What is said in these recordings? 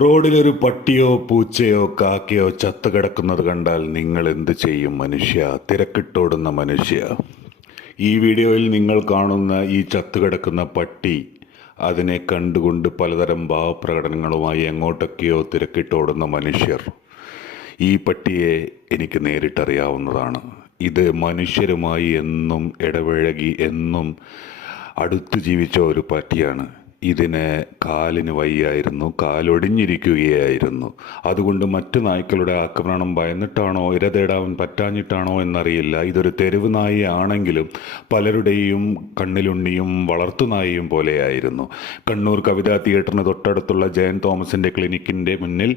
റോഡിലൊരു പട്ടിയോ പൂച്ചയോ കാക്കയോ ചത്തു കിടക്കുന്നത് കണ്ടാൽ നിങ്ങൾ എന്ത് ചെയ്യും മനുഷ്യ? തിരക്കിട്ടോടുന്ന മനുഷ്യ. ഈ വീഡിയോയിൽ നിങ്ങൾ കാണുന്ന ഈ ചത്തു കിടക്കുന്ന പട്ടി അതിനെ കണ്ടുകൊണ്ട് പലതരം ഭാവപ്രകടനങ്ങളുമായി എങ്ങോട്ടൊക്കെയോ തിരക്കിട്ടോടുന്ന മനുഷ്യർ. ഈ പട്ടിയെ എനിക്ക് നേരിട്ടറിയാവുന്നതാണ്. ഇത് മനുഷ്യരുമായി എന്നും ഇടപഴകി എന്നും അടുത്തു ജീവിച്ച ഒരു പട്ടിയാണ്. ഇതിന് കാലിന് വയ്യായിരുന്നു കാലൊടിഞ്ഞിരിക്കുകയായിരുന്നു. അതുകൊണ്ട് മറ്റു നായ്ക്കളുടെ ആക്രമണം ഭയന്നിട്ടാണോ ഇര തേടാൻ പറ്റാഞ്ഞിട്ടാണോ എന്നറിയില്ല. ഇതൊരു തെരുവ് നായിയാണെങ്കിലും പലരുടെയും കണ്ണിലുണ്ണിയും വളർത്തുനായിയും പോലെയായിരുന്നു. കണ്ണൂർ കവിതാ തിയേറ്ററിന് തൊട്ടടുത്തുള്ള ജയൻ തോമസിന്റെ ക്ലിനിക്കിന്റെ മുന്നിൽ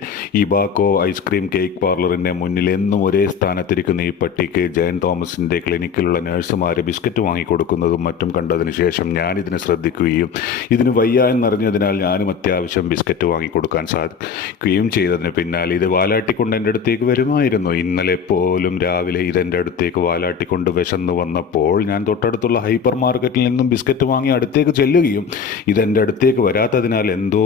ഇബാക്കോ ഐസ്ക്രീം കേക്ക് പാർലറിന്റെ മുന്നിൽ എന്നും ഒരേ സ്ഥാനത്തിരിക്കുന്ന ഈ പട്ടിക്ക് ജയൻ തോമസിന്റെ ക്ലിനിക്കിലുള്ള നഴ്സുമാർ ബിസ്ക്കറ്റ് വാങ്ങിക്കൊടുക്കുന്നതും മറ്റും കണ്ടതിന് ശേഷം ഞാനിതിനെ ശ്രദ്ധിക്കുകയും ഇതിന് വയ്യ എന്നറിഞ്ഞതിനാൽ ഞാനും അത്യാവശ്യം ബിസ്ക്കറ്റ് വാങ്ങിക്കൊടുക്കാൻ സാധിക്കുകയും ചെയ്തതിന് പിന്നാലെ ഇത് വാലാട്ടിക്കൊണ്ട് എന്റെ അടുത്തേക്ക് വരുമായിരുന്നു. ഇന്നലെ പോലും രാവിലെ ഇതെന്റെ അടുത്തേക്ക് വാലാട്ടിക്കൊണ്ട് വിശന്ന് വന്നപ്പോൾ ഞാൻ തൊട്ടടുത്തുള്ള ഹൈപ്പർ മാർക്കറ്റിൽ നിന്നും ബിസ്ക്കറ്റ് വാങ്ങി അടുത്തേക്ക് ചെല്ലുകയും ഇതെന്റെ അടുത്തേക്ക് വരാത്തതിനാൽ എന്തോ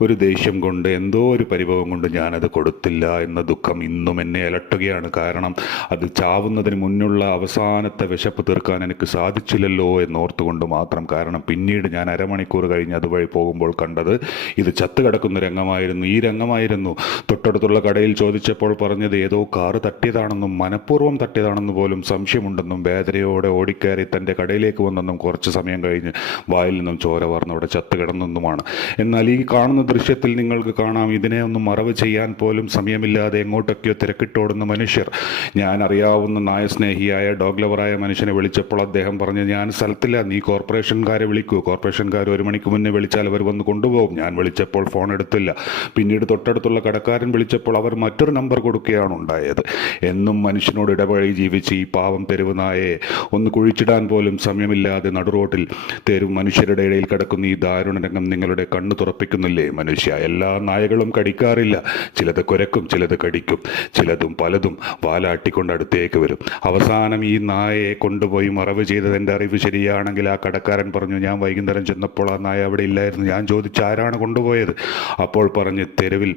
ഒരു ദേഷ്യം കൊണ്ട് എന്തോ ഒരു പരിഭവം കൊണ്ട് ഞാനത് കൊടുത്തില്ല എന്ന ദുഃഖം ഇന്നും എന്നെ അലട്ടുകയാണ്. കാരണം അത് ചാവുന്നതിന് മുന്നുള്ള അവസാനത്തെ വിശപ്പ് തീർക്കാൻ എനിക്ക് സാധിച്ചില്ലല്ലോ എന്നോർത്തുകൊണ്ട് മാത്രം. കാരണം പിന്നീട് ഞാൻ അരമണിക്കൂർ കഴിഞ്ഞ് അതുവഴി പോകുമ്പോൾ കണ്ടത് ഇത് ചത്തുകിടക്കുന്ന രംഗമായിരുന്നു. ഈ രംഗമായിരുന്നു. തൊട്ടടുത്തുള്ള കടയിൽ ചോദിച്ചപ്പോൾ പറഞ്ഞത് ഏതോ കാറ് തട്ടിയതാണെന്നും മനഃപൂർവം തട്ടിയതാണെന്ന് പോലും സംശയമുണ്ടെന്നും വേദനയോടെ ഓടിക്കയറി തന്റെ കടയിലേക്ക് വന്നെന്നും കുറച്ച് സമയം കഴിഞ്ഞ് വായിൽ നിന്നും ചോര വർന്നവിടെ ചത്തുകിടന്നെന്നുമാണ് ചത്ത് കിടന്നെന്നുമാണ്. എന്നാൽ ഈ കാണുന്ന ദൃശ്യത്തിൽ നിങ്ങൾക്ക് കാണാം. ഇതിനെ ഒന്നും മറവ് ചെയ്യാൻ പോലും സമയമില്ലാതെ എങ്ങോട്ടൊക്കെയോ തിരക്കിട്ടോടുന്ന മനുഷ്യർ. ഞാൻ അറിയാവുന്ന നായസ്നേഹിയായ ഡോഗ് ലവറായ മനുഷ്യനെ വിളിച്ചപ്പോൾ അദ്ദേഹം പറഞ്ഞു ഞാൻ സ്ഥലത്തില്ല. നീ കോർപ്പറേഷൻകാരെ വിളിക്കൂ. കോർപ്പറേഷൻകാർ ഒരു മണിക്ക് മുന്നേ വിളിച്ചാൽ അവർ വന്ന് കൊണ്ടുപോകും. ഞാൻ വിളിച്ചപ്പോൾ ഫോൺ എടുത്തില്ല. പിന്നീട് തൊട്ടടുത്തുള്ള കടക്കാരൻ വിളിച്ചപ്പോൾ അവർ മറ്റൊരു നമ്പർ കൊടുക്കുകയാണ് ഉണ്ടായത്. എന്നും മനുഷ്യനോട് ഇടപഴകി ജീവിച്ച് ഈ പാവം തെരുവ് നായയെ ഒന്ന് കുഴിച്ചിടാൻ പോലും സമയമില്ലാതെ നടുറോട്ടിൽ തെരുവ് മനുഷ്യരുടെ ഇടയിൽ കിടക്കുന്ന ഈ ദാരുണരംഗം നിങ്ങളുടെ കണ്ണ് തുറപ്പിക്കുന്നില്ലേ മനുഷ്യ? എല്ലാ നായകളും കടിക്കാറില്ല. ചിലത് കുരക്കും ചിലത് കടിക്കും. ചിലതും പലതും വാലാട്ടിക്കൊണ്ട് അടുത്തേക്ക് വരും. അവസാനം ഈ നായയെ കൊണ്ടുപോയി മറവ് ചെയ്തത് എന്റെ അറിവ് ശരിയാണെങ്കിൽ ആ കടക്കാരൻ പറഞ്ഞു ഞാൻ വൈകുന്നേരം ചെന്നപ്പോൾ ആ നായ അവിടെ ഇല്ലായിരുന്നു. ഞാൻ ചോദിച്ചു ആരാണ് കൊണ്ടുപോയത്? അപ്പോൾ പറഞ്ഞ് തെരുവിൽ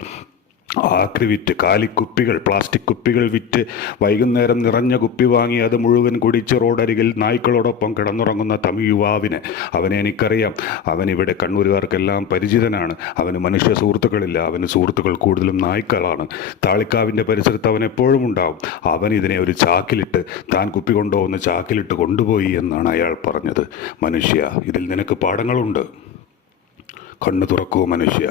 ആക്രി വിറ്റ് കാലിക്കുപ്പികൾ പ്ലാസ്റ്റിക് കുപ്പികൾ വിറ്റ് വൈകുന്നേരം നിറഞ്ഞ കുപ്പി വാങ്ങി അത് മുഴുവൻ കുടിച്ച് റോഡരികിൽ നായ്ക്കളോടൊപ്പം കിടന്നുറങ്ങുന്ന തമിഴ് യുവാവിനെ. അവനെ എനിക്കറിയാം. അവൻ ഇവിടെ കണ്ണൂരുകാർക്കെല്ലാം പരിചിതനാണ്. അവന് മനുഷ്യ സുഹൃത്തുക്കളില്ല. അവന് സുഹൃത്തുക്കൾ കൂടുതലും നായ്ക്കളാണ്. താളിക്കാവിന്റെ പരിസരത്ത് അവൻ എപ്പോഴും ഉണ്ടാവും. അവൻ ഇതിനെ ഒരു ചാക്കിലിട്ട് താൻ കുപ്പി കൊണ്ടുപോകുന്ന ചാക്കിലിട്ട് കൊണ്ടുപോയി എന്നാണ് അയാൾ പറഞ്ഞത്. മനുഷ്യ ഇതിൽ നിനക്ക് പാഠങ്ങളുണ്ട്. കണ്ണു തുറക്കൂ മനുഷ്യ?